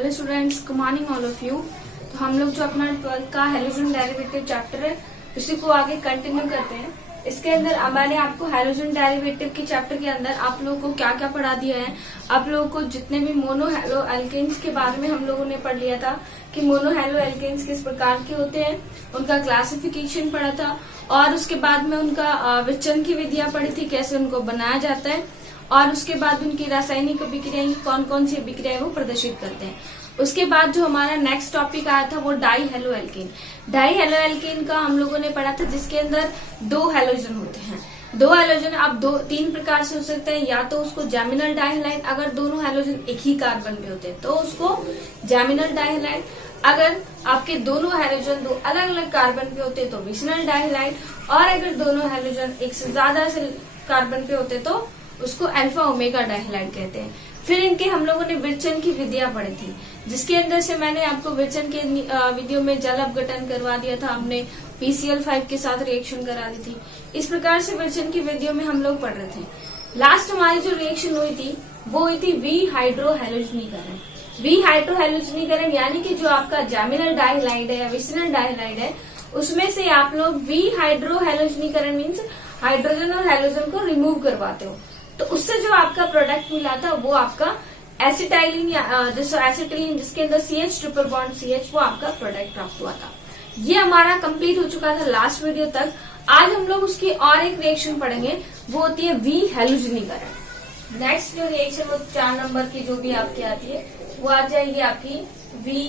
Hello students, good morning all of you. तो हम लोग जो अपना 12th का हैलोजन डेरिवेटिव चैप्टर है उसी को आगे कंटिन्यू करते हैं। इसके अंदर मैंने आपको हैलोजन डेरिवेटिव के चैप्टर के अंदर आप लोगों को क्या क्या पढ़ा दिया है। आप लोगों को जितने भी मोनो हैलो एल्केन्स के बारे में हम लोगों ने पढ़ लिया था कि मोनो हैलो एल्केन्स किस प्रकार के होते हैं, उनका क्लासिफिकेशन पढ़ा था और उसके बाद में उनका विचलन की विधियां पढ़ी थी, कैसे उनको बनाया जाता है और उसके बाद उनकी रासायनिक अभिक्रियाएं कौन कौन सी अभिक्रियाएं वो प्रदर्शित करते हैं। उसके बाद जो हमारा नेक्स्ट टॉपिक आया था वो die halo alkane. Die halo alkane का हम लोगों ने पढ़ा था जिसके अंदर दो हैलोजन होते हैं। दो हैलोजन आप तीन प्रकार से हो सकते हैं, या तो उसको जैमिनल डाइहैलाइड, अगर दोनों हैलोजन एक ही कार्बन पे होते हैं तो उसको जैमिनल डाइहैलाइड, अगर आपके दोनों हैलोजन दो अलग अलग कार्बन पे होते हैं तो विशनल डाइहैलाइड, और अगर दोनों हैलोजन एक से ज्यादा से कार्बन पे होते तो उसको अल्फा ओमेगा डाइहैलाइड कहते हैं। फिर इनके हम लोगों ने विचलन की विधियां पढ़ी थी जिसके अंदर से मैंने आपको विचलन के वीडियो में जल अपघटन करवा दिया था, हमने PCl5 के साथ रिएक्शन करा दी थी। इस प्रकार से विचलन की विधियों में हम लोग पढ़ रहे थे। लास्ट हमारी जो रिएक्शन हुई थी वो हुई थी वी हाइड्रोहैलोजनीकरण। वी हाइड्रोहैलोजनीकरण यानी कि जो आपका जैमिनल डाइहैलाइड है या विशनल डाइहैलाइड है उसमें से आप लोग वी हाइड्रोहैलोजनीकरण मीन्स हाइड्रोजन और हैलोजन को रिमूव करवाते हो, तो उससे जो आपका प्रोडक्ट मिला था वो आपका एसिटाइलिन या जैसे एसिटिलीन जिसके अंदर CH ट्रिपल बॉन्ड CH वो आपका प्रोडक्ट प्राप्त हुआ था। ये हमारा कंप्लीट हो चुका था लास्ट वीडियो तक। आज हम लोग उसकी और एक रिएक्शन पढ़ेंगे, वो होती है वी हैलोजनीकरण। नेक्स्ट जो रिएक्शन वो 4 नंबर की जो भी आपकी आती है वो आ जाएगी आपकी वी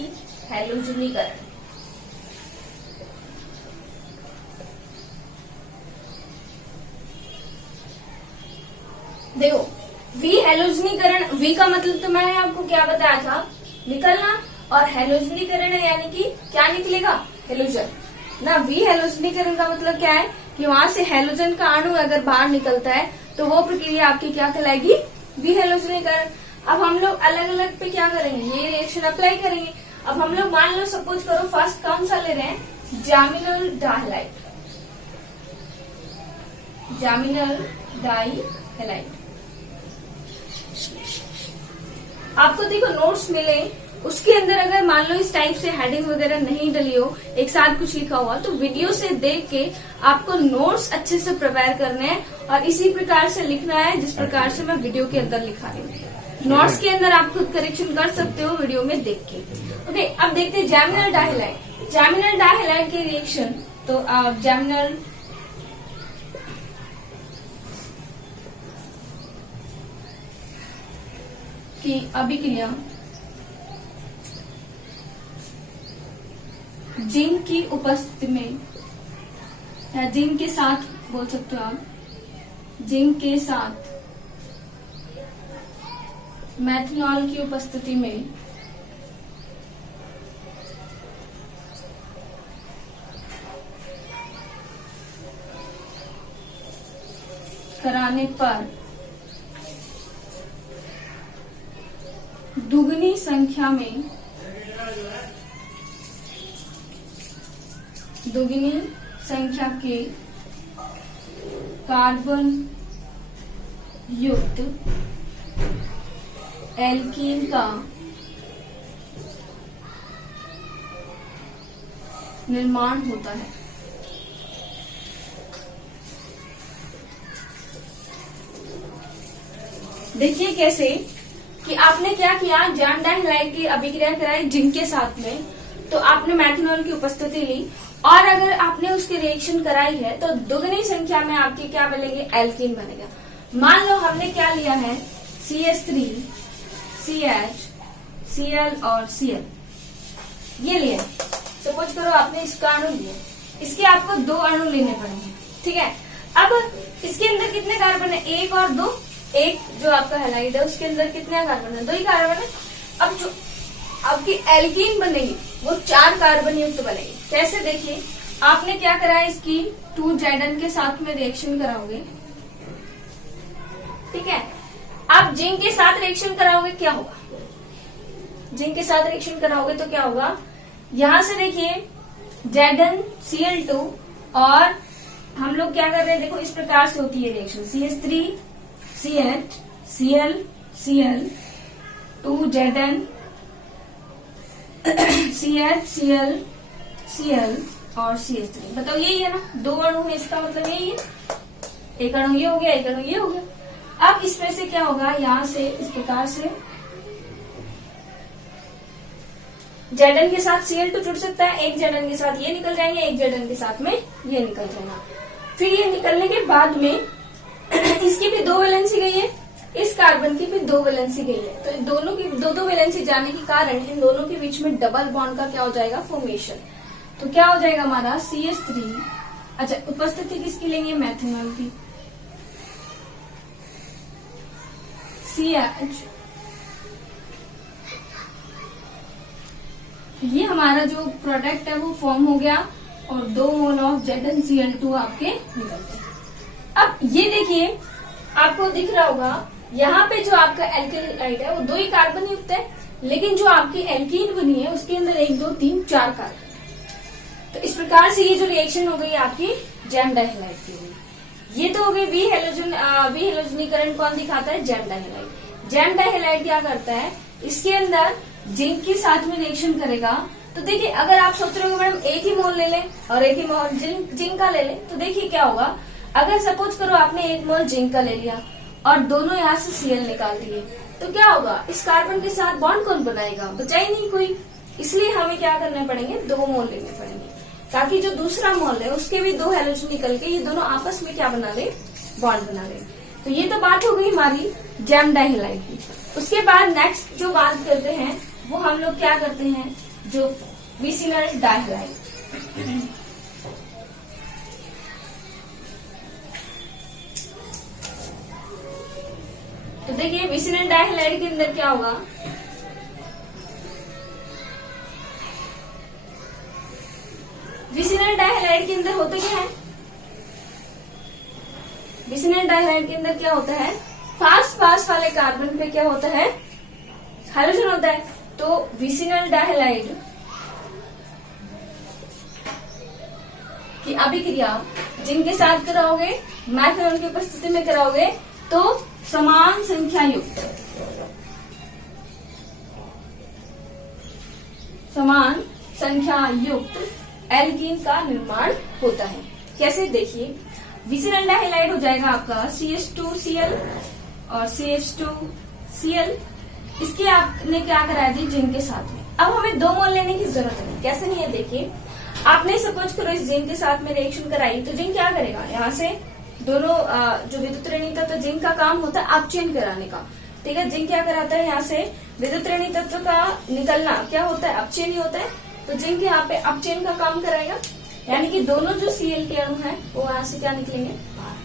हैलोजनीकरण। देखो वी हैलोजनीकरण, वी का मतलब तो मैंने आपको क्या बताया था, निकलना, और हैलोजनीकरण है यानी कि क्या निकलेगा, हैलोजन ना। वी हैलोजनीकरण का मतलब क्या है कि वहां से हैलोजन का अणु अगर बाहर निकलता है तो वो प्रक्रिया आपकी क्या कहलाएगी, वी हैलोजनीकरण। अब हम लोग अलग अलग पे क्या करेंगे, ये रिएक्शन अप्लाई करेंगे। अब हम लोग मान लो सपोज करो फर्स्ट कौन सा ले रहे हैं, जैमिनल डाइहैलाइड, जैमिनल डाइहैलाइड। आपको देखो नोट्स मिले उसके अंदर अगर मान लो इस टाइप से हेडिंग वगैरह नहीं डली हो, एक साथ कुछ लिखा हुआ, तो वीडियो से देख के आपको नोट्स अच्छे से प्रिपेयर करने हैं और इसी प्रकार से लिखना है जिस प्रकार से मैं वीडियो के अंदर लिखा रही हूँ। नोट्स के अंदर आप खुद करेक्शन कर सकते हो वीडियो में देख के। ओके, अब देखते हैं जैमिनल डाइहैलाइड। जैमिनल डाइहैलाइड के रिएक्शन, तो आप जैमिनल की अभिक्रिया जिंक की उपस्थिति में या जिंक के साथ बोल सकते हो आप, जिंक के साथ मेथनॉल की उपस्थिति में कराने पर दुगनी संख्या में के कार्बन युक्त एल्कीन का निर्माण होता है। देखिए कैसे कि आपने क्या किया, जैम डाइहैलाइड की अभिक्रिया कराई जिंक के साथ में, तो आपने मेथनॉल की उपस्थिति ली और अगर आपने उसकी रिएक्शन कराई है तो दुगनी संख्या में आपकी क्या बनेगी, एल्कीन बनेगा। मान लो हमने क्या लिया है, CH3 CH Cl और Cl ये लिया। सपोज करो आपने इसका अणु लिया, इसके आपको 2 अणु लेने पड़ेंगे, ठीक है। अब इसके अंदर कितने कार्बन है, 1 और 2। एक जो आपका हैलाइड है उसके अंदर कितने कार्बन है, 2 ही कार्बन है। अब जो आपकी एल्कीन बनेगी वो 4 कार्बन युक्त बनेगी। कैसे, देखिए आपने क्या करा है, इसकी 2Zn के साथ में रिएक्शन कराओगे, ठीक है। आप जिंक के साथ रिएक्शन कराओगे, क्या होगा, जिंक के साथ रिएक्शन कराओगे तो क्या होगा, यहां से देखिए ZnCl2 और हम लोग क्या कर रहे हैं, देखो इस प्रकार से होती है reaction, CH3 CH Cl Cl 2Zn CH, Cl, Cl और CH3। बताओ यही है ना, दो अणु है, इसका मतलब यही है। एक अणु ये हो गया, एक अणु ये हो गया। अब इसमें से क्या होगा, यहां से इस प्रकार से Zn के साथ Cl2 जुड़ सकता है, एक Zn के साथ ये निकल जाएंगे, एक Zn के साथ में ये निकल जाएगा। फिर ये निकलने के बाद में इसकी भी दो वैलेंसी गई है, इस कार्बन की भी दो वैलेंसी गई है। तो दोनों की दो वैलेंसी जाने के कारण इन दोनों के बीच में डबल बॉन्ड का क्या हो जाएगा, फॉर्मेशन। तो क्या हो जाएगा हमारा CH3। अच्छा, उपस्थिति किसकी लेंगे, मैथनॉल की। CH, ये हमारा जो प्रोडक्ट है वो फॉर्म हो गया और 2 मोल ऑफ ZnCl2 आपके निकल गए। अब ये देखिए, आपको दिख रहा होगा यहाँ पे जो आपका एल्केलाइड है वो 2 ही कार्बन युक्त है, लेकिन जो आपकी एल्कीन बनी है उसके अंदर 1 2 3 4 कार्बन। तो इस प्रकार से ये जो रिएक्शन हो गई आपकी जैम डाइहैलाइड की हुई। ये तो हो गई वी हेलोजनीकरण कौन दिखाता है, जैम डाइहैलाइड। जैम डाइहैलाइड क्या करता है, इसके अंदर जिंक के साथ में रिएक्शन करेगा। तो देखिए, अगर आप सोच रहे हो मैडम एक ही मोल ले लें और एक ही मोल जिंक का ले लें, तो देखिए क्या होगा। अगर सपोज करो आपने 1 मोल जिंक का ले लिया और दोनों यहाँ से Cl निकाल दिए, तो क्या होगा, इस कार्बन के साथ बॉन्ड कौन बनाएगा, बचा ही नहीं कोई। इसलिए हमें क्या करने पड़ेंगे, 2 मोल लेने पड़ेंगे, ताकि जो दूसरा मोल है उसके भी 2 हैलोजन निकल के ये दोनों आपस में क्या बना ले, बॉन्ड बना ले। तो ये तो बात हो गई हमारी जैम डाइहैलाइड की। उसके बाद नेक्स्ट जो बात करते हैं वो हम लोग क्या करते हैं, जो विसिनल डाइहैलाइड। तो देखिए विसिनल डाइहैलाइड के अंदर क्या होगा, विसिनल डाइहैलाइड के अंदर होता क्या है, विसिनल डाइहैलाइड के अंदर क्या होता है, पास वाले कार्बन पे क्या होता है, हाइड्रोजन होता है। तो विसिनल डाइहैलाइड की अभिक्रिया जिनके साथ कराओगे, मैथनॉल की उपस्थिति में कराओगे, तो समान संख्या युक्त एल्कीन का निर्माण होता है। कैसे, देखिए विसिनल डाइहैलाइड हो जाएगा आपका CH2Cl और CH2Cl। इसके आपने क्या करा दी, जिंक के साथ में। अब हमें 2 मोल लेने की जरूरत नहीं। कैसे नहीं है, देखिए आपने सपोज करो इस जिंक के साथ में रिएक्शन कराई, तो जिंक क्या करेगा, यहाँ से दोनों जो विद्युत ऋणी तत्व, जिंक का काम होता है अपचयन कराने का, ठीक है। जिंक क्या कराता है, यहाँ से विद्युत ऋणी तत्व का निकलना क्या होता है, अपचयन ही होता है। तो जिंक यहाँ पे अपचयन का काम कराएगा, यानी कि दोनों जो Cl के अणु है वो यहाँ से क्या निकलेंगे, बाहर।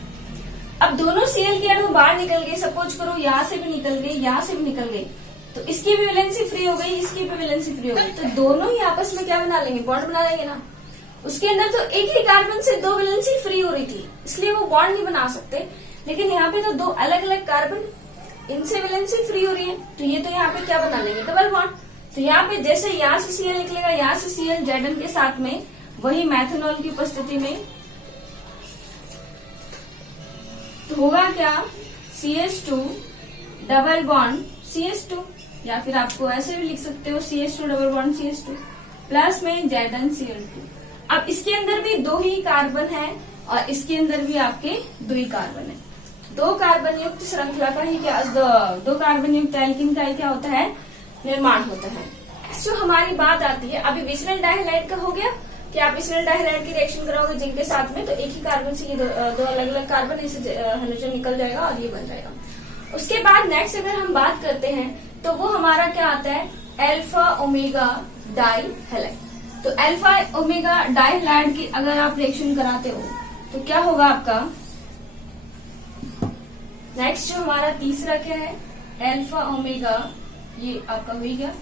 अब दोनों Cl के अणु बाहर निकल गए, सपोज करो यहाँ से भी निकल गए, यहाँ से भी निकल गए, तो इसकी भी वैलेंसी फ्री हो गई, इसकी भी वैलेंसी फ्री हो गई, तो दोनों ही आपस में क्या बना लेंगे, बॉन्ड बना लेंगे ना। उसके अंदर तो एक ही कार्बन से 2 वैलेंसी फ्री हो रही थी, इसलिए वो बॉन्ड नहीं बना सकते। लेकिन यहाँ पे तो 2 अलग अलग कार्बन, इनसे वैलेंसी फ्री हो रही है, तो ये तो यहाँ पे क्या बना लेंगे, डबल बॉन्ड। तो यहाँ पे जैसे यहाँ से Cl निकलेगा, यहाँ से Cl Zn के साथ में, वही मैथनॉल की उपस्थिति में, तो होगा क्या, CH2 डबल बॉन्ड CH2, या फिर आपको ऐसे भी लिख सकते हो CH2 double bond CH2 plus में ZnCl2। अब इसके अंदर भी 2 ही कार्बन है और इसके अंदर भी आपके 2 ही कार्बन है। 2 कार्बन युक्त श्रृंखला का ही क्या, 2 कार्बन युक्त एल्कीन का ही क्या होता है, निर्माण होता है। जो हमारी बात आती है, अभी विसिनल डाइहैलाइड का हो गया कि आप विसिनल डाइहैलाइड की रिएक्शन कराओगे जिंक के साथ में, तो एक ही कार्बन से ये 2 अलग अलग कार्बन, इससे हाइड्रोजन निकल जाएगा और ये बन जाएगा। उसके बाद नेक्स्ट अगर हम बात करते हैं तो वो हमारा क्या आता है, अल्फा ओमेगा डाइहैलाइड। तो अल्फा ओमेगा डाइहैलाइड की अगर आप रिएक्शन कराते हो तो क्या होगा आपका, नेक्स्ट जो हमारा तीसरा क्या है, अल्फा ओमेगा, ये आपका हो गया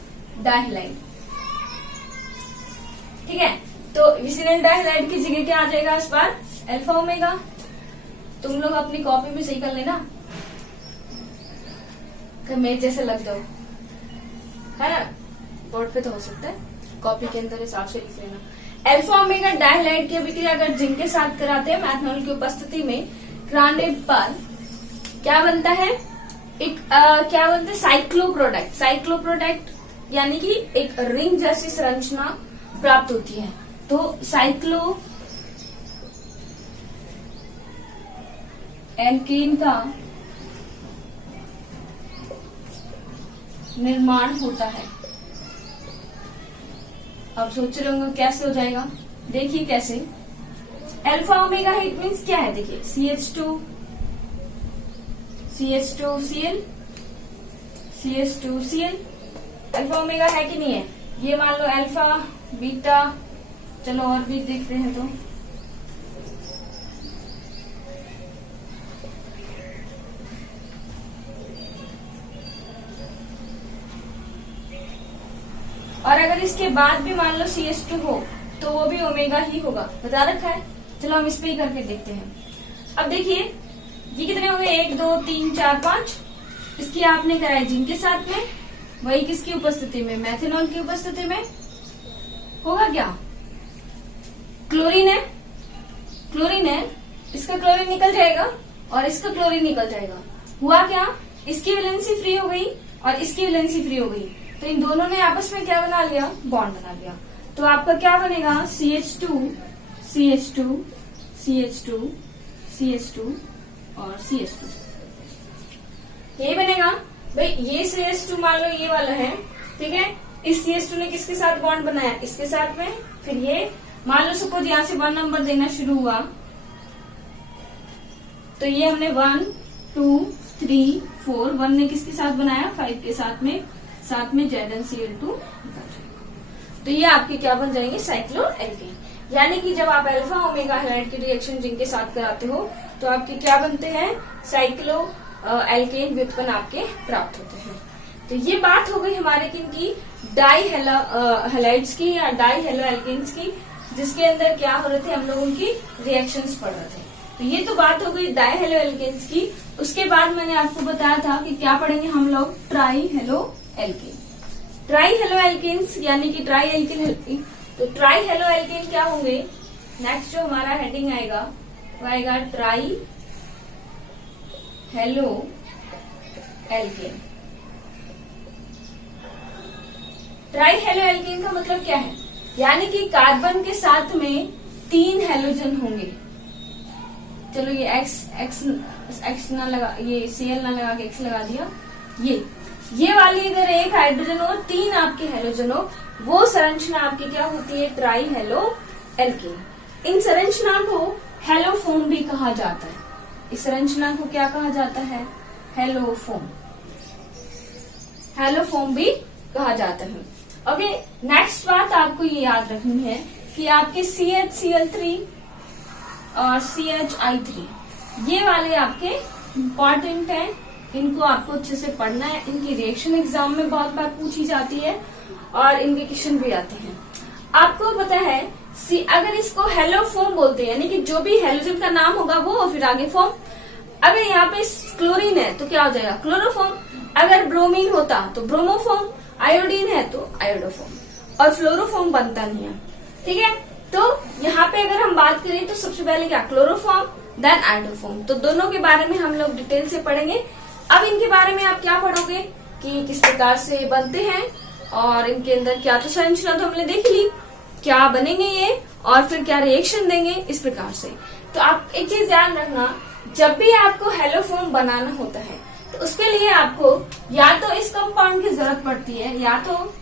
डाइहैलाइड, ठीक है। तो विसिनल डाइहैलाइड की जगह क्या आ जाएगा इस बार, अल्फा ओमेगा। तुम लोग अपनी कॉपी में सही कर लेना, मेरे जैसे लग जाओ, है ना, बोर्ड पे तो हो सकता है, कॉपी के अंदर हिसाब से लिख लेना। अल्फा ओमेगा डाइहैलाइड की अभिक्रिया अगर जिंक के साथ कराते हैं मैथनॉल की उपस्थिति में, कराने पर क्या बनता है, एक क्या बनता है, साइक्लो प्रोडक्ट यानी कि एक रिंग जैसी संरचना प्राप्त होती है। तो साइक्लो एल्केन का निर्माण होता है। अब सोच रहे होंगे कैसे हो जाएगा, देखिए कैसे। अल्फा ओमेगा इट मीन्स क्या है, देखिए CH2Cl CH2Cl अल्फा ओमेगा है कि नहीं है, ये मान लो अल्फा बीटा, चलो और भी देखते हैं। तो और अगर इसके बाद भी मान लो CH2 हो तो वो भी ओमेगा ही होगा, बता रखा है। चलो हम इस पे ही करके देखते हैं। अब देखिए ये कितने हो गए, 1 2 3 4 5। इसकी आपने कराई जिनके साथ में, वही किसकी उपस्थिति में, मेथनॉल की उपस्थिति में होगा क्या, क्लोरीन है, इसका क्लोरीन निकल जाएगा और इसका क्लोरीन निकल जाएगा। हुआ क्या, इसकी वैलेंसी फ्री हो गई और इसकी वैलेंसी फ्री हो गई, तो इन दोनों ने आपस में क्या बना लिया, बॉन्ड बना लिया। तो आपका क्या बनेगा, CH2 और CH2 यही बनेगा भाई। ये CH2 मान लो ये वाला है, ठीक है। इस CH2 ने किसके साथ बॉन्ड बनाया, इसके साथ में। फिर ये मान लो सपोज यहाँ से 1 नंबर देना शुरू हुआ, तो ये हमने 1 2 3 4, 1 ने किसके साथ बनाया, 5 के साथ में ZnCl2। तो ये आपके क्या बन जाएंगे, साइक्लो एल्केन। यानी कि जब आप अल्फा ओमेगा हैलाइड की रिएक्शन जिंक के साथ कराते हो तो आपके क्या बनते हैं, साइक्लो एल्केन व्युत्पन्न आपके प्राप्त होते हैं। तो ये बात हो गई हमारे किनकी, डाई हैलाइड्स की या डाई हेलो एल्केन्स की, जिसके अंदर क्या हो रहे थे, हम लोग उनकी रिएक्शंस पढ़ रहे थे। तो ये तो बात हो गई डाई हेलो एल्केन्स की। उसके बाद मैंने आपको बताया था कि क्या पढ़ेंगे हम लोग, trihaloalkane. Trihaloalkanes यानी कि ट्राई एल्केन। तो ट्राई हेलो एल्केन क्या होंगे, नेक्स्ट जो हमारा हेडिंग आएगा वो आएगा trihaloalkane. Trihaloalkane का मतलब क्या है, यानी कि कार्बन के साथ में 3 हेलोजन होंगे। चलो ये एक्स ना लगा, ये Cl ना लगा के X लगा दिया। ये वाली अगर एक हाइड्रोजन हो, 3 आपके हेलोजन हो, वो संरचना आपकी क्या होती है, ट्राई हेलो एल्केन। इन संरचना को हेलोफोम भी कहा जाता है। इस संरचना को क्या कहा जाता है, हेलोफोम भी कहा जाता है। ओके, नेक्स्ट बात आपको ये याद रखनी है कि आपके CHCl3 और CHI3 ये वाले आपके इम्पोर्टेंट हैं, इनको आपको अच्छे से पढ़ना है। इनकी रिएक्शन एग्जाम में बहुत बार पूछी जाती है और इनके क्वेश्चन भी आते हैं। आपको पता है अगर इसको हेलोफोम बोलते हैं, यानी कि जो भी हेलोजन का नाम होगा वो और फिर आगे फॉर्म। अगर यहाँ पे क्लोरीन है तो क्या हो जाएगा, क्लोरोफॉर्म। अगर ब्रोमीन होता तो ब्रोमोफॉर्म, आयोडीन है तो आयोडोफॉर्म, और फ्लोरोफॉर्म बनता नहीं है, ठीक है। तो यहाँ पे अगर हम बात करें तो सबसे पहले क्या, क्लोरोफॉर्म देन आयोडोफॉर्म। तो दोनों के बारे में हम लोग डिटेल से पढ़ेंगे। अब इनके बारे में आप क्या पढ़ोगे कि किस प्रकार से बनते हैं और इनके अंदर क्या, तो संरचना तो हमने देख ली, क्या बनेंगे ये और फिर क्या रिएक्शन देंगे, इस प्रकार से। तो आप एक चीज ध्यान रखना, जब भी आपको हेलोफॉर्म बनाना होता है तो उसके लिए आपको या तो इस कंपाउंड की जरूरत पड़ती है, या तो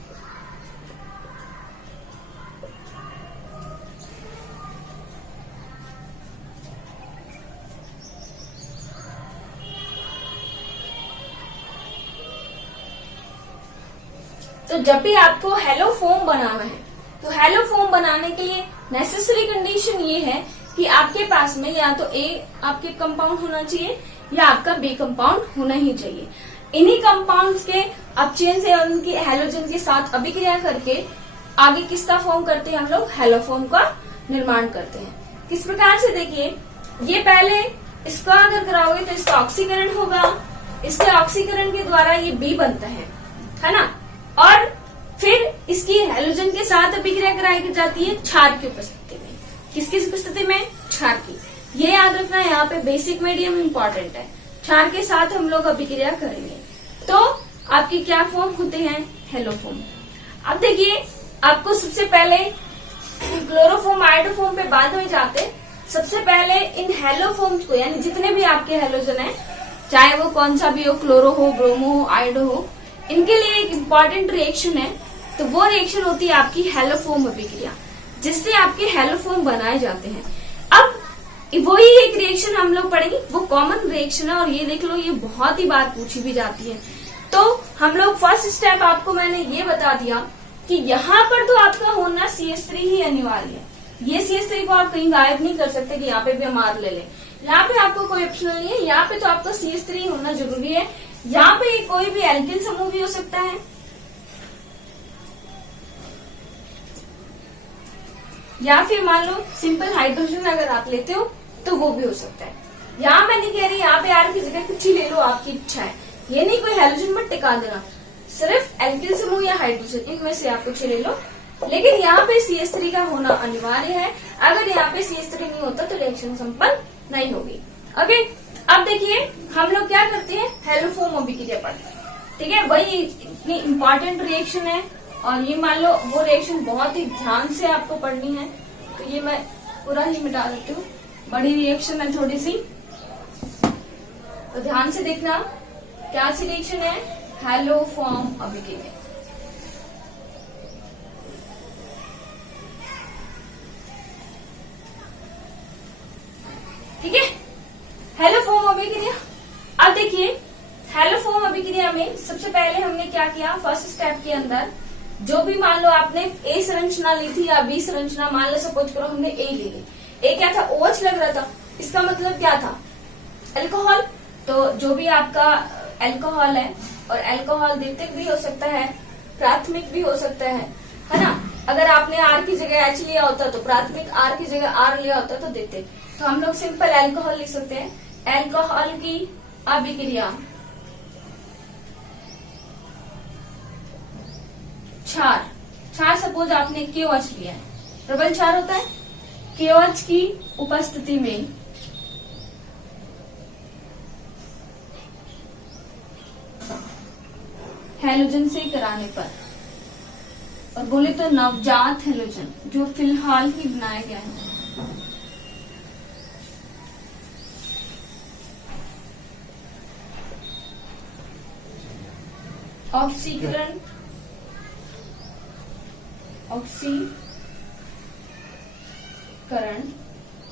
जब भी आपको हेलोफॉर्म बनाना है तो हेलोफॉर्म बनाने के लिए नेसेसरी कंडीशन ये है कि आपके पास में या तो ए आपके कंपाउंड होना चाहिए या आपका बी कंपाउंड होना ही चाहिए। इन्हीं कंपाउंड्स के अपचयन से उनकी हेलोजन के साथ अभिक्रिया करके आगे किसका फॉर्म करते हैं, हम लोग हेलोफॉर्म का निर्माण करते हैं। किस प्रकार से, देखिए ये पहले इसका अगर कराओगे तो इसका ऑक्सीकरण होगा, इसके ऑक्सीकरण के द्वारा ये बी बनता है ना, और फिर इसकी हेलोजन के साथ अभिक्रिया कराई जाती है क्षार की उपस्थिति में। किसकी उपस्थिति में, क्षार की। ये याद रखना है, यहाँ पे बेसिक मीडियम इंपॉर्टेंट है। क्षार के साथ हम लोग अभिक्रिया करेंगे तो आपके क्या फॉर्म होते हैं, हेलोफॉर्म। अब देखिए, आपको सबसे पहले क्लोरोफॉर्म आयोडोफॉर्म पे बाद में जाते, सबसे पहले इन हेलोफॉर्म्स को, यानी जितने भी आपके हेलोजन है, चाहे वो कौन सा भी हो, क्लोरो हो, ब्रोमो हो, आयोडो हो, इनके लिए एक इम्पॉर्टेंट रिएक्शन है। तो वो रिएक्शन होती है आपकी हेलोफॉर्म अभिक्रिया, जिससे आपके हेलोफॉर्म बनाए जाते हैं। अब वही एक रिएक्शन हम लोग पढ़ेंगे, वो कॉमन रिएक्शन है, और ये देख लो, ये बहुत ही बार पूछी भी जाती है। तो हम लोग फर्स्ट स्टेप आपको मैंने ये बता दिया कि यहाँ पर तो आपका होना CH3 ही अनिवार्य है। ये CH3 को आप कहीं गायब नहीं कर सकते कि यहाँ पे भी हम R ले लें। यहाँ पे आपको कोई ऑप्शनल नहीं है, यहाँ पे तो आपका CH3 होना जरूरी है। यहाँ पे कोई भी एल्किल समूह भी हो सकता है, या फिर मान लो सिंपल हाइड्रोजन अगर आप लेते हो तो वो भी हो सकता है। यहाँ मैं नहीं कह रही यहाँ पे R की जगह कुछ ही ले लो, आपकी इच्छा है। ये नहीं कोई हेलोजन मत टिका देना, सिर्फ एल्किल समूह या हाइड्रोजन इनमें से आप कुछ ले लो, लेकिन यहाँ पे CH3 का होना अनिवार्य है। अगर यहाँ पे CH3 नहीं होता तो रिएक्शन संपन्न नहीं होगी। ओके, अब देखिए हम लोग क्या करते हैं, हेलोफॉर्म अभिक्रिया पढ़ते हैं। ठीक है, वही इतनी इम्पोर्टेंट रिएक्शन है, और ये मान लो वो रिएक्शन बहुत ही ध्यान से आपको पढ़नी है। तो ये मैं पूरा ही मिटा देती हूँ, बड़ी रिएक्शन है थोड़ी सी, तो ध्यान से देखना। क्या सी रिएक्शन है, हेलोफॉर्म अभिक्रिया। ठीक है, हेलोफॉर्म अभिक्रिया। अब देखिए, हेलोफॉर्म अभिक्रिया में सबसे पहले हमने क्या किया, फर्स्ट स्टेप के अंदर जो भी मान लो आपने A संरचना ली थी या B संरचना, मान लो सपोज करो हमने A ले ली। A क्या था, OH लग रहा था, इसका मतलब क्या था, अल्कोहल। तो जो भी आपका अल्कोहल है, और अल्कोहल द्वितीयक भी हो सकता है, प्राथमिक भी हो सकता है ना। अगर आपने R की जगह H लिया होता तो प्राथमिक, R की जगह R लिया होता तो द्वितीयक। तो हम लोग सिंपल अल्कोहल लिख सकते हैं। अल्कोहल की अभिक्रिया क्षार सपोज आपने KOH लिया है, प्रबल क्षार होता है। KOH की उपस्थिति में हेलोजन से कराने पर, और बोले तो नवजात हेलोजन जो फिलहाल ही बनाया गया है, ऑक्सीकरण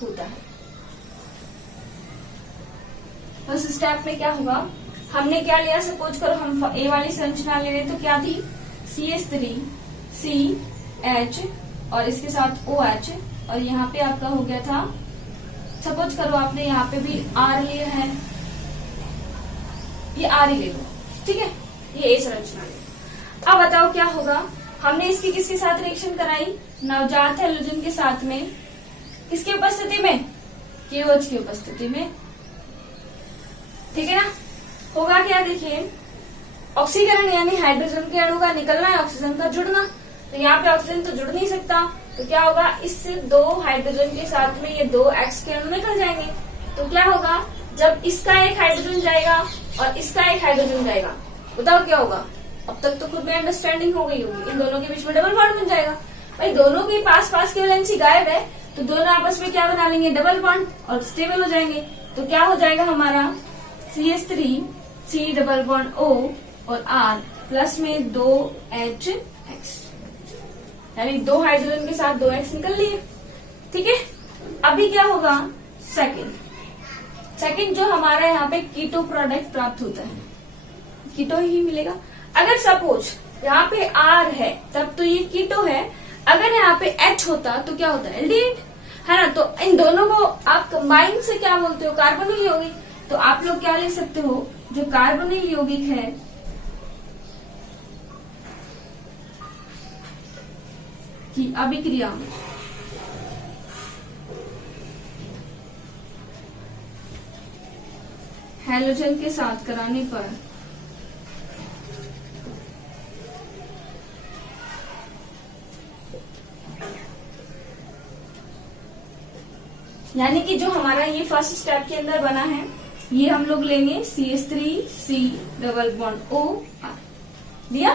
होता है। फर्स्ट स्टेप में क्या होगा, हमने क्या लिया, सपोज करो हम A वाली संरचना ले रहे, तो क्या थी, CH3 CH और इसके साथ OH, और यहाँ पे आपका हो गया था, सपोज करो आपने यहाँ पे भी R लिया है, ये R ही ले लो। ठीक है, ये A संरचना ले। अब बताओ क्या होगा, हमने इसकी किसके साथ रिएक्शन कराई, नवजात हेलोजन के साथ में, किसकी उपस्थिति में, KOH की उपस्थिति में। ठीक है ना, होगा क्या, देखिए ऑक्सीकरण यानी हाइड्रोजन के अणु का निकलना है, ऑक्सीजन का जुड़ना। तो यहाँ पे ऑक्सीजन तो जुड़ नहीं सकता, तो क्या होगा, इससे दो हाइड्रोजन के साथ में ये दो X के अणु निकल जाएंगे। तो क्या होगा, जब इसका एक हाइड्रोजन जाएगा और इसका एक हाइड्रोजन जाएगा, बताओ क्या होगा। अब तक तो खुद में अंडरस्टैंडिंग हो गई होगी, इन दोनों के बीच में डबल बॉन्ड बन जाएगा। भाई दोनों के पास की वैलेंसी गायब है, तो दोनों आपस में क्या बना लेंगे, डबल बॉन्ड, और स्टेबल हो जाएंगे। तो क्या हो जाएगा हमारा CH3 C double bond O और R प्लस में 2HX, यानी दो हाइड्रोजन के साथ 2X निकल लिए। ठीक है, अभी क्या होगा, सेकंड जो हमारा यहाँ पे कीटो प्रोडक्ट प्राप्त होता है, कीटो ही मिलेगा। अगर सपोज यहाँ पे R है तब तो ये कीटो है, अगर यहाँ पे H होता तो क्या होता है, एल्डिहाइड, है ना। तो इन दोनों को आप कंबाइन से क्या बोलते हो, कार्बोनिल यौगिक। तो आप लोग क्या ले सकते हो, जो कार्बोनिल यौगिक है की अभिक्रिया हैलोजन के साथ कराने पर यानी कि जो हमारा ये फर्स्ट स्टेप के अंदर बना है, ये हम लोग लेंगे CH3 C double bond O R दिया।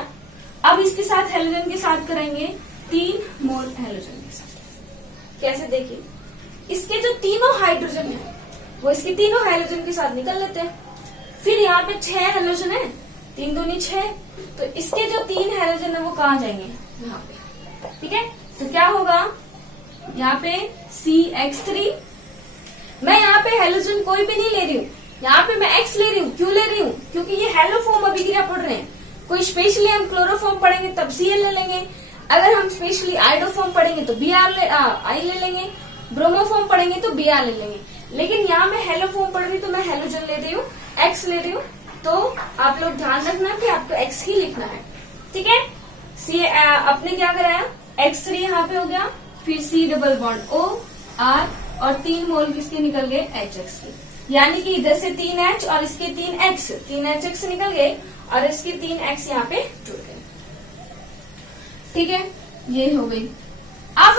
अब इसके साथ हेलोजन के साथ करेंगे 3 मोल हेलोजन के साथ। कैसे देखिए, इसके जो तीनों हाइड्रोजन है वो इसके तीनों हाइड्रोजन के साथ निकल लेते हैं। फिर यहाँ पे 6 हेलोजन है, 3 दूनी 6, तो इसके जो 3 हेलोजन है वो कहाँ जाएंगे, यहाँ पे। ठीक है, तो क्या होगा यहाँ पे CH3। मैं यहाँ पे हेलोजन कोई भी नहीं ले रही हूँ, यहाँ पे मैं X ले रही हूँ। क्यों ले रही हूँ, क्योंकि ये हेलोफॉर्म अभिक्रिया पढ़ रहे हैं। कोई स्पेशली हम क्लोरोफॉर्म पढ़ेंगे तब Cl ले लेंगे, अगर हम स्पेशली आइडोफॉर्म पढ़ेंगे तो I ले लेंगे, ब्रोमोफॉर्म पढ़ेंगे तो Br ले लेंगे। लेकिन यहाँ मैं हेलोफॉर्म पढ़ रही तो मैं हेलोजन ले रही हूँ, X ले रही हूँ। तो आप लोग ध्यान रखना कि आपको X ही लिखना है। ठीक है, आपने क्या कराया, X3 यहाँ पे हो गया, फिर C double bond O R और 3 मोल किसके निकल गए, HX के। यानी कि इधर से 3H और इसके 3HX निकल गए और इसके 3X यहाँ पे जुड़ गए। ठीक है, ये हो गई। अब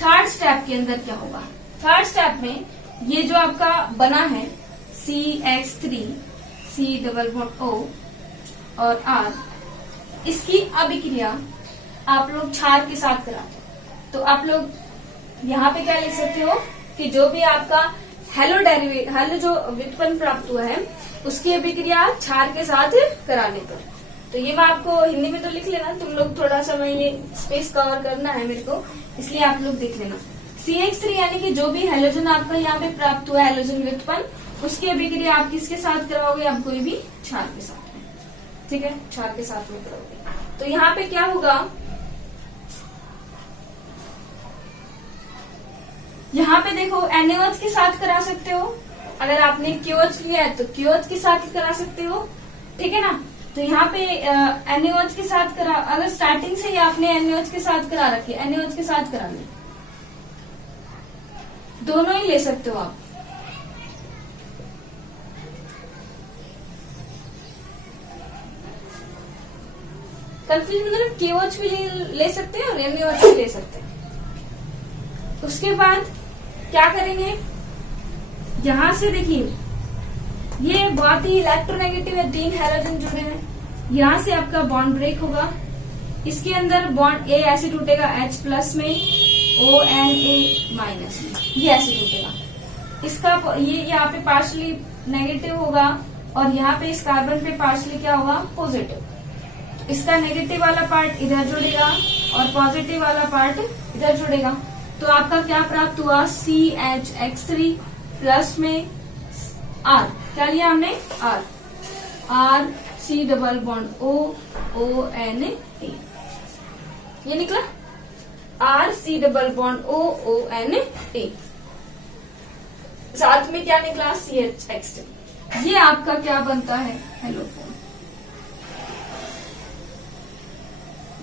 थर्ड स्टेप के अंदर क्या होगा, थर्ड स्टेप में ये जो आपका बना है CH3 C double bond O और R, इसकी अभिक्रिया आप लोग क्षार के साथ कराते हो। तो आप लोग यहाँ पे क्या लिख सकते हो कि जो भी आपका हेलो जो व्युत्पन्न प्राप्त हुआ है उसकी अभिक्रिया क्षार के साथ कराने पर। तो ये मैं आपको हिंदी में तो लिख लेना, तुम लोग थोड़ा सा मैं ये स्पेस कवर करना है मेरे को, इसलिए आप लोग देख लेना। CH3 यानी कि जो भी हेलोजन आपका यहाँ पे प्राप्त हुआ है हेलोजन व्युत्पन्न, उसकी अभिक्रिया आप किसके साथ कराओगे, आप कोई भी क्षार के साथ में। ठीक है, क्षार के साथ में कराओगे। तो यहाँ पे क्या होगा, यहाँ पे देखो NaOH के साथ करा सकते हो, अगर आपने KOH लिया है तो KOH के साथ करा सकते हो। ठीक है ना, तो यहाँ पे NaOH के साथ करा, अगर स्टार्टिंग से ही आपने NaOH के साथ करा रखी, NaOH के साथ करा लें, दोनों ही ले सकते हो आप। कंफ्यूज मतलब KOH भी ले सकते हैं और NaOH भी ले सकते हैं। उसके बाद क्या करेंगे, यहां से देखिए ये बहुत ही इलेक्ट्रोनेगेटिव है, 3 हेलोजन जुड़े हैं, यहां से आपका बॉन्ड ब्रेक होगा। इसके अंदर बॉन्ड A ऐसे टूटेगा H प्लस में, ONA माइनस में, ये ऐसे टूटेगा। इसका ये यहाँ पे पार्शली नेगेटिव होगा और यहाँ पे इस कार्बन पे पार्शली क्या होगा, पॉजिटिव। इसका नेगेटिव वाला पार्ट इधर जुड़ेगा और पॉजिटिव वाला पार्ट इधर जुड़ेगा। तो आपका क्या प्राप्त हुआ, CHX3 प्लस में R, क्या लिया हमने, R C double bond ONA, ये निकला R C double bond ONA। साथ में क्या निकला, CHX3। ये आपका क्या बनता है, हेलोफॉर्म।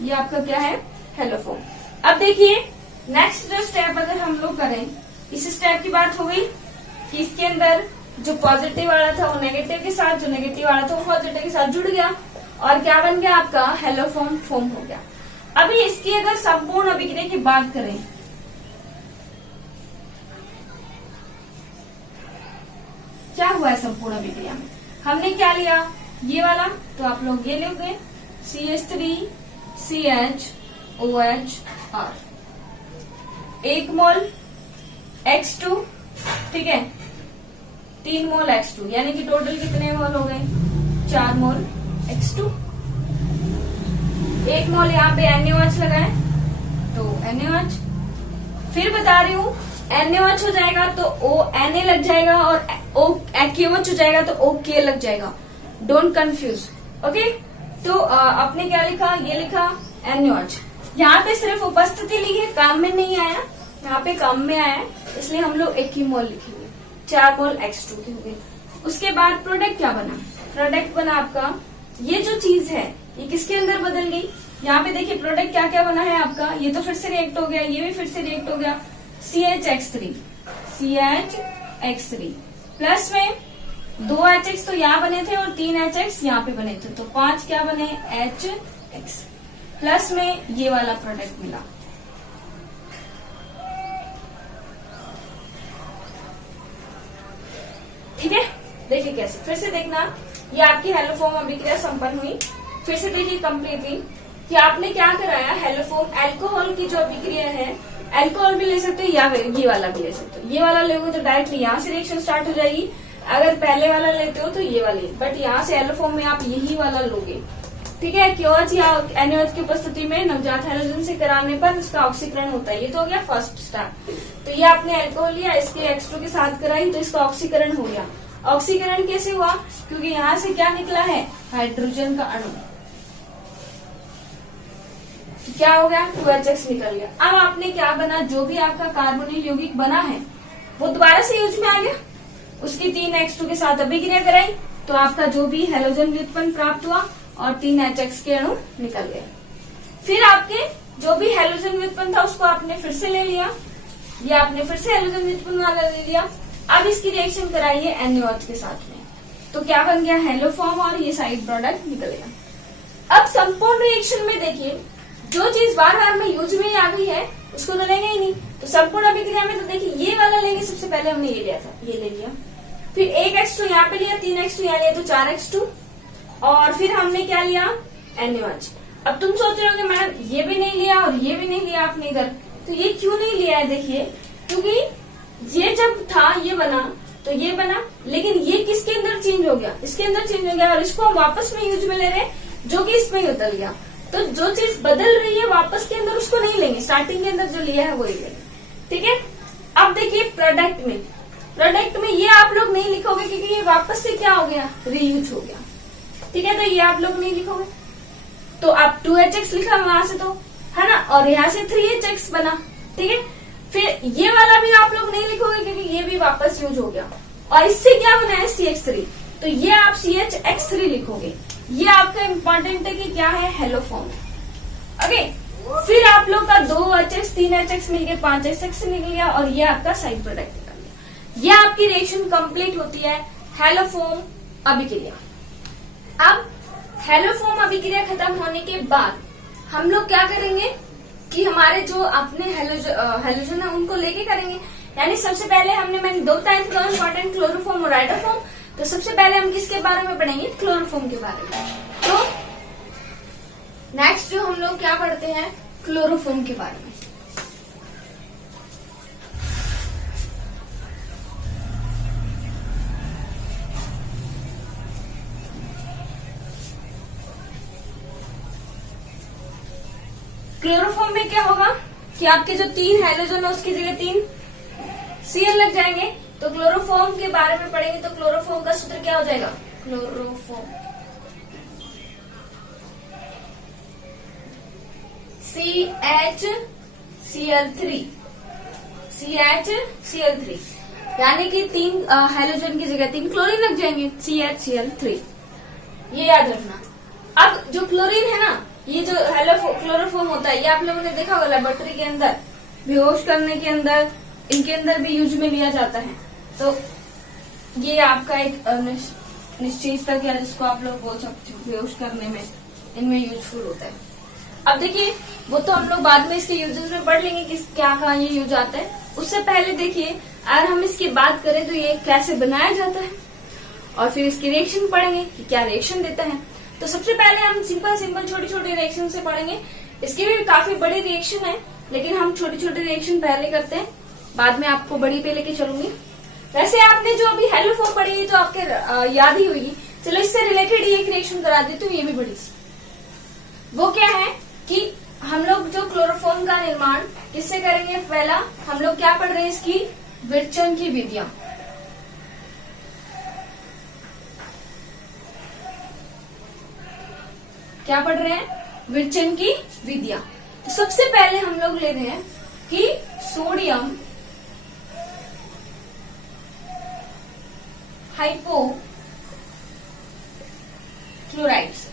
ये आपका क्या है, हेलोफॉर्म। अब देखिए नेक्स्ट जो स्टेप अगर हम लोग करें, इस स्टेप की बात हो गई कि इसके अंदर जो पॉजिटिव वाला था वो नेगेटिव के साथ, जो नेगेटिव वाला था वो पॉजिटिव के साथ जुड़ गया और क्या बन गया, आपका हेलोफॉर्म फॉर्म हो गया। अभी इसकी अगर संपूर्ण अभिक्रिया की बात करें, क्या हुआ है संपूर्ण अभिक्रिया में, हमने क्या लिया, ये वाला, तो आप लोग ये लोगे CH3 CHOH R, 1 मोल X2, ठीक है, 3 मोल X2, यानी कि टोटल कितने मोल हो गए, 4 मोल X2। 1 मोल यहाँ पे NaOH लगाए तो NaOH, फिर बता रही हूँ NaOH हो जाएगा तो ONA लग जाएगा और KOH हो जाएगा तो OK लग जाएगा, डोंट कंफ्यूज। ओके, तो आपने क्या लिखा, ये लिखा NaOH। यहाँ पे सिर्फ उपस्थिति लिखी है, काम में नहीं आया, यहाँ पे काम में आया है, इसलिए हम लोग 1 ही मोल लिखेंगे, 4 मोल X2 के हो गए। उसके बाद प्रोडक्ट क्या बना, प्रोडक्ट बना आपका ये जो चीज है ये किसके अंदर बदल गई, यहाँ पे देखिए प्रोडक्ट क्या क्या बना है आपका, ये तो फिर से रिएक्ट हो गया, ये भी फिर से रिएक्ट हो गया, CHX3 प्लस में 2 HX तो यहाँ बने थे और 3 HX यहाँ पे बने थे, तो 5 क्या बने, HX प्लस में ये वाला प्रोडक्ट मिला। ठीक है, देखिए कैसे, फिर से देखना, ये आपकी हेलोफॉर्म अभिक्रिया संपन्न हुई। फिर से देखिए कंप्लीटली, कि आपने क्या कराया, हेलोफॉर्म अल्कोहल की जो अभिक्रिया है, अल्कोहल भी ले सकते हो या ये वाला भी ले सकते हो। ये वाला लोगे तो डायरेक्टली यहाँ से रिएक्शन स्टार्ट हो जाएगी, अगर पहले वाला लेते हो तो ये वाली, बट यहाँ से एलोफॉर्म में आप यही वाला लोगे। ठीक है, क्योच या एनओएच की उपस्थिति में नवजात हैलोजन से कराने पर उसका ऑक्सीकरण होता है। ये तो हो गया फर्स्ट स्टेप। तो ये आपने अल्कोहल लिया, इसके X2 के साथ कराई तो इसका ऑक्सीकरण हो गया। ऑक्सीकरण कैसे हुआ, क्योंकि यहाँ से क्या निकला है, हाइड्रोजन का अणु, क्या हो गया, 2HX निकल गया। अब आपने क्या बना, जो भी आपका कार्बोनिल यौगिक बना है वो दोबारा से यूज में आ गया, उसकी 3X2 के साथ अभिक्रिया कराई तो आपका जो भी हैलोजन व्युत्पन्न प्राप्त हुआ और 3HX के अणु निकल गए। फिर आपके जो भी हैलोजन व्युत्पन्न था उसको आपने फिर से ले लिया, ये आपने फिर से हैलोजन व्युत्पन्न वाला ले लिया। अब इसकी रिएक्शन कराइए NaOH के साथ में, तो क्या बन गया, हेलोफॉर्म और ये साइड प्रोडक्ट निकल गया। अब संपूर्ण रिएक्शन में देखिए, जो चीज बार बार में यूज में आ गई है उसको तो लेंगे ही नहीं, तो संपूर्ण अभिक्रिया में तो देखिए ये वाला लेंगे, सबसे पहले हमने ये लिया था, ये ले लिया, फिर 1X2 यहाँ पे लिया, 3X2 यहाँ लिया तो 4X2, और फिर हमने क्या लिया, NaOH। अब तुम सोच रहे हो कि मैडम ये भी नहीं लिया और ये भी नहीं लिया आपने इधर, तो ये क्यों नहीं लिया है, देखिए क्योंकि ये जब था ये बना तो ये बना, लेकिन ये किसके अंदर चेंज हो गया, इसके अंदर चेंज हो गया, और इसको हम वापस में यूज में ले रहे जो कि इसमें ही उतर गया। तो जो चीज बदल रही है वापस के अंदर उसको नहीं लेंगे, स्टार्टिंग के अंदर जो लिया है वही लेंगे। ठीक है, अब देखिए प्रोडक्ट में ये आप लोग नहीं लिखोगे क्योंकि ये वापस से क्या हो गया, रीयूज हो गया। ठीक है, तो ये आप लोग नहीं लिखोगे, तो आप 2HX लिखा वहां से तो है ना, और यहाँ से 3HX बना। ठीक है, फिर ये वाला भी आप लोग नहीं लिखोगे क्योंकि ये भी वापस यूज हो गया, और इससे क्या बना है, CH3, तो ये आप CHX3 लिखोगे। ये आपका इम्पोर्टेंट है कि क्या है, हेलोफॉर्म। ओके, फिर आप लोग का 2HX 3HX मिलके 5HX निकल गया, और ये आपका साइड प्रोडक्ट निकल गया। ये आपकी रिएक्शन कंप्लीट होती है हेलोफॉर्म अभिक्रिया। अब हेलोफॉर्म अभिक्रिया खत्म होने के बाद हम लोग क्या करेंगे कि हमारे जो अपने हेलोजन है उनको लेके करेंगे। यानी सबसे पहले मैंने दो टाइप का इम्पोर्टेंट, क्लोरोफॉर्म और राइडोफॉर्म। तो सबसे पहले हम किसके बारे में पढ़ेंगे, क्लोरोफॉर्म के बारे में। तो नेक्स्ट जो हम लोग क्या पढ़ते हैं, क्लोरोफॉर्म के बारे में। क्लोरोफॉर्म में क्या होगा कि आपके जो 3 हैलोजन है उसकी जगह 3 Cl लग जाएंगे। तो क्लोरोफॉर्म के बारे में पढ़ेंगे तो क्लोरोफॉर्म का सूत्र क्या हो जाएगा, क्लोरोफॉर्म CHCl3 यानी कि 3 हैलोजन की जगह 3 क्लोरीन लग जाएंगे, CHCl3, ये याद रखना। अब जो क्लोरीन है ना, ये जो क्लोरोफॉर्म होता है, ये आप लोगों ने देखा होगा लेबोरेटरी के अंदर, बेहोश करने के अंदर, इनके अंदर भी यूज में लिया जाता है। तो ये आपका एक निश्चित तक, या जिसको आप लोग बोल सकते हो बेहोश करने में इनमें यूजफुल होता है। अब देखिए वो तो हम लोग बाद में इसके यूजेस में पढ़ लेंगे कि क्या कहाँ ये यूज आता है। उससे पहले देखिए अगर हम इसकी बात करें तो ये कैसे बनाया जाता है, और फिर इसकी रिएक्शन पढ़ेंगे कि क्या रिएक्शन देता है। तो सबसे पहले हम सिंपल छोटी छोटी रिएक्शन से पढ़ेंगे। इसकी भी काफी बड़ी रिएक्शन है, लेकिन हम छोटी छोटी रिएक्शन पहले करते हैं, बाद में आपको बड़ी पे लेके चलूंगी। वैसे आपने जो अभी हेलोफॉर्म पढ़ी है तो आपके याद ही होगी। चलो इससे रिलेटेड ही एक रिएक्शन करा देती हूँ, ये भी बड़ी सी। वो क्या है कि हम लोग जो क्लोरोफॉर्म का निर्माण किससे करेंगे, पहला हम लोग क्या पढ़ रहे हैं, इसकी विरचन की विधियां। क्या पढ़ रहे हैं, विरचन की विधियां। तो सबसे पहले हम लोग ले रहे हैं कि सोडियम हाइपोक्लोराइड से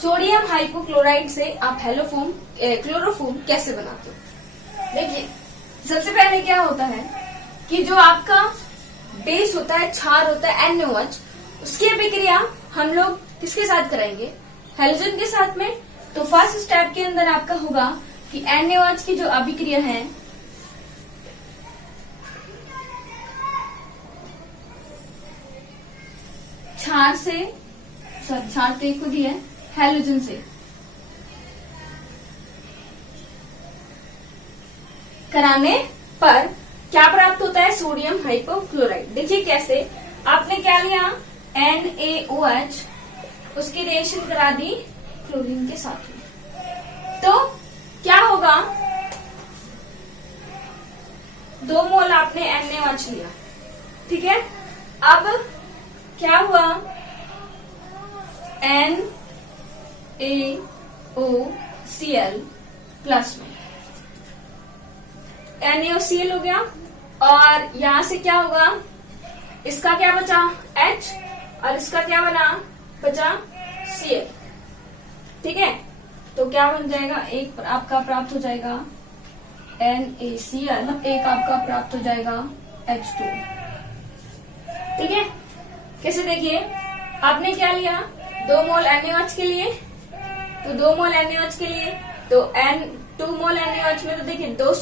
सोडियम हाइपोक्लोराइड से आप क्लोरोफॉर्म कैसे बनाते हो। देखिए सबसे पहले क्या होता है कि जो आपका बेस होता है, क्षार होता है NaOH, उसकी अभिक्रिया हम लोग किसके साथ कराएंगे, हेलोजन के साथ में। तो फर्स्ट स्टेप के अंदर आपका होगा कि NaOH की जो अभिक्रिया है क्षार से, सॉरी क्षार तो एक खुद ही है, हैलोजन से कराने पर क्या प्राप्त होता है? Sodium hypochlorite. देखिए कैसे, आपने क्या लिया NaOH, उसकी रिएक्शन करा दी क्लोरीन के साथ में, तो क्या होगा? 2 मोल आपने NaOH लिया, ठीक है। अब क्या हुआ? NaOCl प्लस में NaOCl हो गया, और यहां से क्या होगा? इसका क्या बचा? H, और इसका क्या बना? बचा Cl, ठीक है। तो क्या बन जाएगा? एक आपका प्राप्त हो जाएगा NaCl, एक आपका प्राप्त हो जाएगा H2, ठीक है। कैसे? देखिए, आपने क्या लिया? 2 मोल NaOH के लिए, तो 2 मोल NaOH के लिए, तो 2 मोल NaOH में तो देखिए 2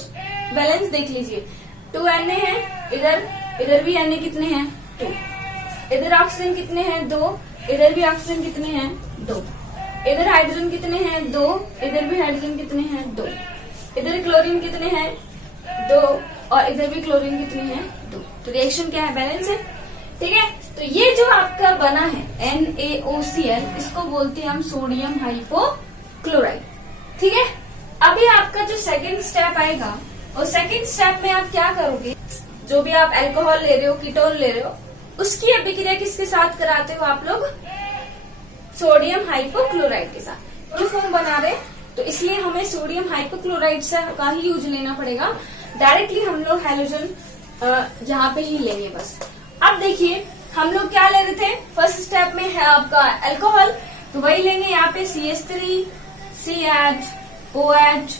बैलेंस देख लीजिए, 2 Na है, इधर भी Na कितने हैं? 2, इधर ऑक्सीजन कितने हैं? 2, इधर भी ऑक्सीजन कितने हैं? 2, इधर हाइड्रोजन कितने हैं? 2, इधर भी हाइड्रोजन कितने हैं? 2, इधर क्लोरीन कितने हैं? 2, और इधर भी क्लोरीन कितने हैं? 2। तो रिएक्शन क्या है? बैलेंस है, ठीक है। तो ये जो आपका बना है NaOCl, इसको बोलते हैं हम सोडियम हाइपोक्लोराइड, ठीक है। अभी आपका जो सेकंड स्टेप आएगा, और सेकंड स्टेप में आप क्या करोगे? जो भी आप अल्कोहल ले रहे हो, कीटोन ले रहे हो, उसकी अभिक्रिया किसके साथ कराते हो आप लोग? सोडियम हाइपोक्लोराइड के साथ। जो फॉर्म बना रहे, तो इसलिए हमें सोडियम हाइपोक्लोराइड से का ही यूज लेना पड़ेगा। डायरेक्टली हम लोग हैलोजन यहाँ पे ही लेंगे बस। अब देखिए, हम लोग क्या ले रहे थे? फर्स्ट स्टेप में है आपका अल्कोहल, तो वही लेंगे यहाँ पे CH3, CH, OH,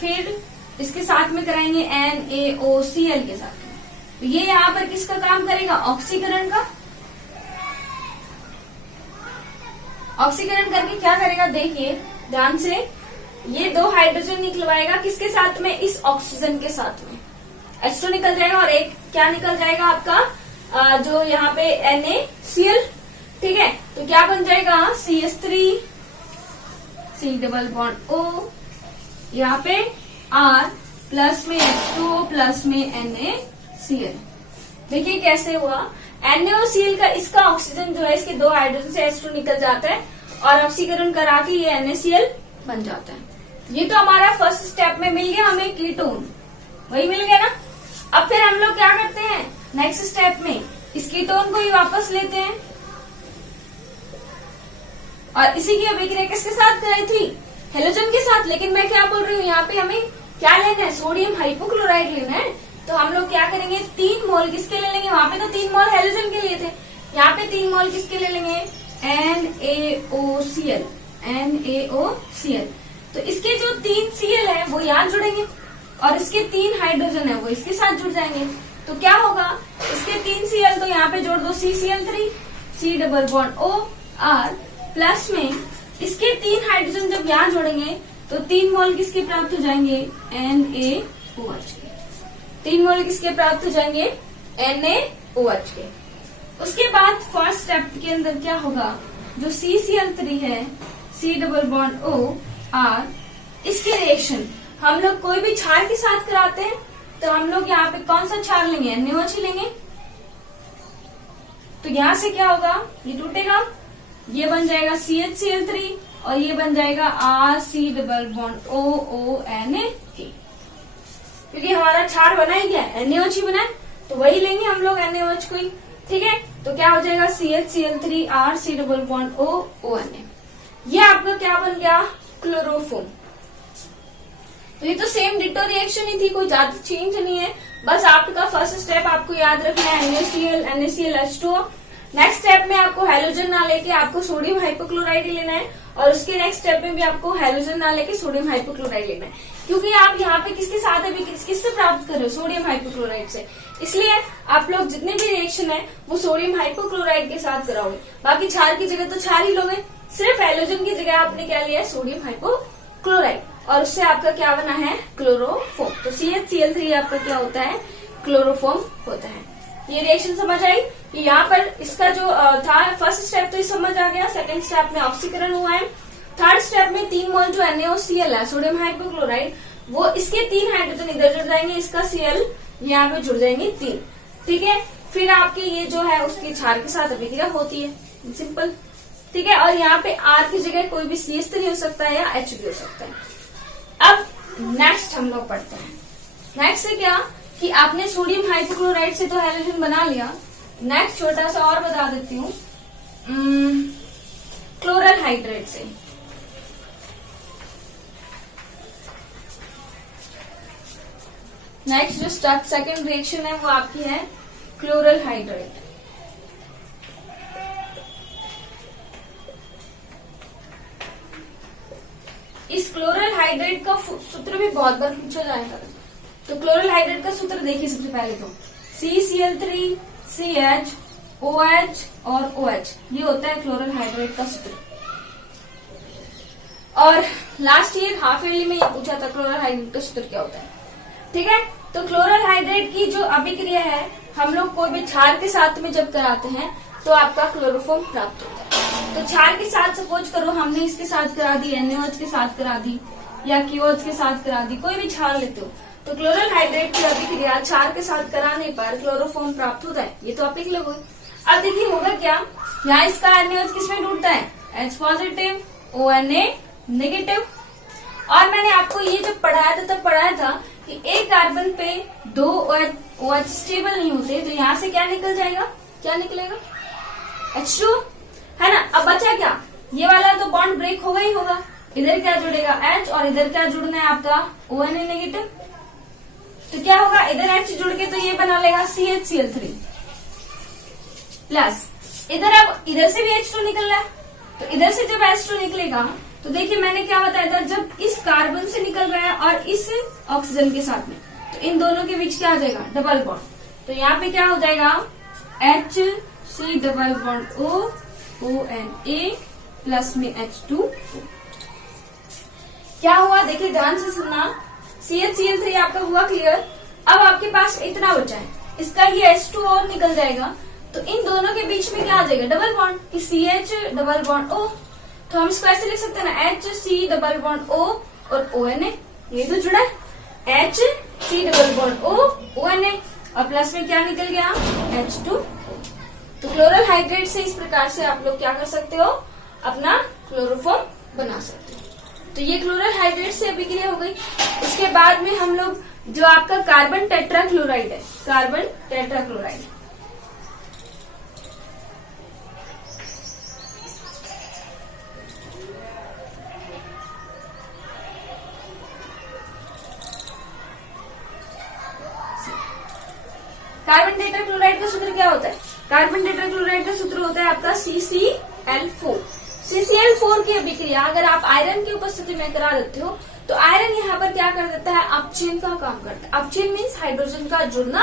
फिर इसके साथ में कराएंगे NaOCl के साथ में। तो ये यहाँ पर किसका काम करेगा? ऑक्सीकरण का। ऑक्सीकरण करके क्या करेगा? देखिए ध्यान से, ये 2 हाइड्रोजन निकलवाएगा किसके साथ में? इस ऑक्सीजन के साथ में। H2 निकल जाएगा, और एक क्या निकल जाएगा आपका? जो यहाँ पे NaCl, ठीक है। तो क्या बन जाएगा? CH3, C+O, यहाँ पे R प्लस में H2O प्लस में NaCl। देखिए कैसे हुआ? NaOCl का, इसका ऑक्सीजन जो है, इसके 2 हाइड्रोजन से H2 निकल जाता है, और ऑक्सीकरण करा के ये NaCl बन जाता है। ये तो हमारा फर्स्ट स्टेप में मिल गया हमें कीटोन, वही मिल गया ना। अब फिर हम लोग क्या करते हैं? नेक्स्ट स्टेप में इस कीटोन को ही वापस लेते हैं, और इसी की अभिक्रिया किसके साथ कराई थी? हेलोजन के साथ। लेकिन मैं क्या बोल रही हूँ, यहाँ पे हमें क्या लेना है? सोडियम हाइपोक्लोराइड लेना है। तो हम लोग क्या करेंगे? 3 मोल किसके ले लेंगे? वहां पे तो 3 मोल हेलोजन के लिए थे, यहाँ पे 3 मोल किसके ले लेंगे? NaOCl, NaOCl। तो इसके जो 3 Cl है वो यहाँ जुड़ेंगे, और इसके 3 हाइड्रोजन है वो इसके साथ जुड़ जाएंगे। तो क्या होगा? इसके 3 Cl तो यहाँ पे जोड़ दो, CCl3, C+O R, प्लस में इसके 3 हाइड्रोजन जब यहाँ जोड़ेंगे तो 3 मोल किसके प्राप्त हो जाएंगे? NaOH के। 3 मोल किसके प्राप्त हो जाएंगे? NaOH के। उसके बाद फर्स्ट स्टेप के अंदर क्या होगा? जो CCl3 है, C+O R, इसके रिएक्शन हम लोग कोई भी क्षार के साथ कराते हैं, तो हम लोग यहाँ पे कौन सा क्षार लेंगे? NaOH ही लेंगे। तो यहाँ से क्या होगा? ये टूटेगा, ये बन जाएगा CHCl3, और ये बन जाएगा RC+OONA, क्योंकि हमारा क्षार बना ही गया, NaOH ही बना है, तो वही लेंगे हम लोग NaOH को ही, ठीक है। तो क्या हो जाएगा? CHCl3 RC+OONA। ये आपका क्या बन गया? क्लोरोफॉर्म। तो ये तो सेम डिटो रिएक्शन ही थी, कोई ज्यादा चेंज नहीं है। बस आपका फर्स्ट स्टेप आपको याद रखना है NaCl, NaCl H2O। Next step में आपको हेलोजन ना लेके आपको सोडियम हाइपोक्लोराइड ही लेना है, और उसके नेक्स्ट स्टेप में भी आपको हेलोजन ना लेके सोडियम हाइपोक्लोराइड लेना है, क्योंकि आप यहाँ पे किसके साथ अभी किससे प्राप्त कर रहे हो? सोडियम हाइपोक्लोराइड से। इसलिए आप लोग जितने भी रिएक्शन है वो सोडियम हाइपोक्लोराइड के साथ कराओगे। बाकी क्षार की जगह तो क्षार ही लोगे, सिर्फ हेलोजन की जगह आपने क्या लिया है? सोडियम हाइपोक्लोराइड, और उससे आपका क्या बना है? क्लोरोफॉर्म। तो CHCl3 आपका क्या होता है? क्लोरोफॉर्म होता है। ये रिएक्शन समझ आई कि यहाँ पर इसका जो था फर्स्ट स्टेप तो ये समझ आ गया, सेकंड स्टेप में ऑक्सीकरण हुआ है, थर्ड स्टेप में 3 मोल जो NaOCl है सोडियम हाइपोक्लोराइड, वो इसके 3 हाइड्रोजन इधर जुड़ जाएंगे, इसका Cl यहाँ पे जुड़ जाएंगे 3। ठीक है, फिर आपके ये जो है उसकी क्षार के साथ अभिक्रिया होती है, सिंपल। ठीक है, और यहाँ पे R की जगह कोई भी CH3 हो सकता है या H भी हो सकता है। अब नेक्स्ट हम लोग पढ़ते हैं। नेक्स्ट से क्या कि आपने सोडियम हाइपोक्लोराइड से तो हैलोजन बना लिया, नेक्स्ट छोटा सा और बता देती हूँ, क्लोरल हाइड्रेट से। नेक्स्ट जो सेकंड रिएक्शन है वो आपकी है क्लोरल हाइड्रेट। इस क्लोरल हाइड्रेट का सूत्र भी बहुत बार पूछा जाएगा, तो क्लोरल हाइड्रेट का सूत्र देखिए सबसे पहले तो CCl3 CH OH और OH, ये होता है क्लोरल हाइड्रेट का सूत्र। और लास्ट ईयर हाफ ईयरली में ये पूछा था क्लोरल हाइड्रेट का सूत्र क्या होता है। ठीक है, तो क्लोरल हाइड्रेट की जो अभिक्रिया है हम लोग कोई भी क्षार के साथ में जब कराते हैं तो आपका क्लोरोफॉर्म प्राप्त होता है। तो क्षार के साथ सपोज करो हमने इसके साथ करा दी, NaOH के साथ करा दी या KOH के साथ करा दी, कोई भी क्षार लेते हो तो क्लोरल हाइड्रेट की अभिक्रिया क्षार के साथ कराने पर क्लोरोफॉर्म प्राप्त होता है, ये तो आप लिख लोगे। अब देखिए होगा क्या, यहाँ इसका NaOH किसमें टूटता है, H पॉजिटिव ONA नेगेटिव। और मैंने आपको ये जब पढ़ाया था तब पढ़ाया था कि एक कार्बन पे 2 OH स्टेबल नहीं होते, तो यहाँ से क्या निकल जाएगा, क्या निकलेगा H2, है ना। अब बचा क्या, ये वाला तो बॉन्ड ब्रेक होगा ही होगा, इधर क्या जुड़ेगा H और इधर क्या जुड़ना है आपका ONA नेगेटिव, तो क्या होगा इधर H जुड़ के तो ये बना लेगा CHCl3 प्लस इधर, अब इधर से भी H2 निकल रहा है, तो इधर से जब H2 निकलेगा तो देखिए मैंने क्या बताया था, जब इस कार्बन से निकल रहा है और इस ऑक्सीजन के साथ में, तो इन दोनों के बीच क्या आ जाएगा, डबल बॉन्ड। तो यहाँ पे क्या हो जाएगा HC double bond O ONA plus में H2। क्या हुआ देखिए ध्यान से सुनना, CHCl3 आपका हुआ क्लियर। अब आपके पास इतना बचा है, इसका ये H2 और निकल जाएगा, तो इन दोनों के बीच में क्या आ जाएगा, डबल बॉन्ड कि CH डबल बॉन्ड O। तो हम इसको ऐसे लिख सकते हैं ना, HC डबल बॉन्ड O और ONA, ये तो जुड़ा है HC double bond O ONA, और प्लस में क्या निकल गया H2। तो क्लोरल हाइड्रेट से इस प्रकार से आप लोग क्या कर सकते हो, अपना क्लोरोफॉर्म बना सकते हो। तो ये क्लोरल हाइड्रेट से अभिक्रिया हो गई। उसके बाद में हम लोग जो आपका कार्बन टेट्राक्लोराइड है, कार्बन टेट्राक्लोराइड, कार्बन टेट्राक्लोराइड का सूत्र क्या होता है, कार्बन टेट्राक्लोराइड का सूत्र होता है आपका CCl4। CCl4 की अभिक्रिया अगर आप आयरन की उपस्थिति में करा देते हो तो आयरन यहाँ पर क्या कर देता है, अपचयन का काम करता है। अपचयन मीन्स हाइड्रोजन का जुड़ना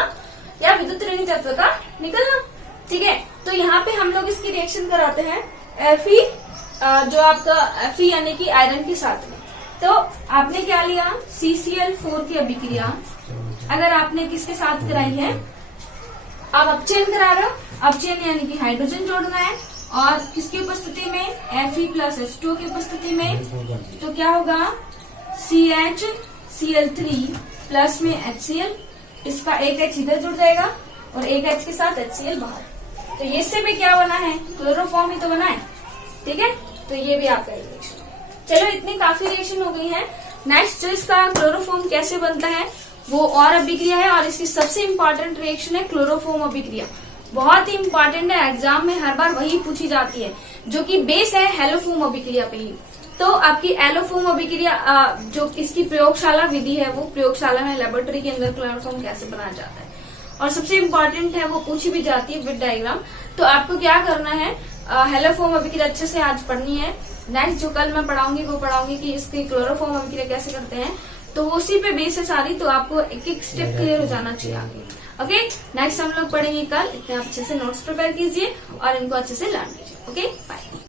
या विद्युत ऋणी तत्व का निकलना। ठीक है, तो यहाँ पे हम लोग इसकी रिएक्शन कराते हैं Fe, जो आपका Fe यानी कि आयरन के साथ में। तो आपने क्या लिया, CCl4 की अभिक्रिया अगर आपने किसके साथ कराई है, आप अपचयन करा रहे हो, अपचयन यानी कि हाइड्रोजन जोड़ना है, और किसकी उपस्थिति में, Fe प्लस H2 की उपस्थिति में, तो क्या होगा CHCl3 प्लस में HCl, इसका एक H इधर जुड़ जाएगा और एक H के साथ HCl बाहर। तो ये से भी क्या बना है, क्लोरोफॉर्म ही तो बना है। ठीक है, तो ये भी आपका रिएक्शन। चलो इतनी काफी रिएक्शन हो गई है। नेक्स्ट जो इसका क्लोरोफॉर्म कैसे बनता है वो और अभिक्रिया है, और इसकी सबसे इम्पोर्टेंट रिएक्शन है क्लोरोफॉर्म अभिक्रिया। बहुत ही इम्पोर्टेंट है, एग्जाम में हर बार वही पूछी जाती है, जो कि बेस है हेलोफॉर्म अभिक्रिया पे ही। तो आपकी एलोफॉर्म अभिक्रिया जो इसकी प्रयोगशाला विधि है, वो प्रयोगशाला में लेबोरेटरी के अंदर क्लोरोफॉर्म कैसे बनाया जाता है, और सबसे इम्पोर्टेंट है, वो पूछी भी जाती है विद डायग्राम। तो आपको क्या करना है, हेलोफॉर्म अभिक्रिया अच्छे से आज पढ़नी है। नेक्स्ट जो कल मैं पढ़ाऊंगी वो पढ़ाऊंगी कि इसकी क्लोरोफॉर्म अभिक्रिया कैसे करते हैं, तो उसी पे बेस है सारी, तो आपको एक एक स्टेप क्लियर हो जाना चाहिए आगे। ओके, नेक्स्ट हम लोग पढ़ेंगे कल। इतने अच्छे से नोट्स प्रिपेयर कीजिए और इनको अच्छे से लर्न कीजिए। Okay, bye.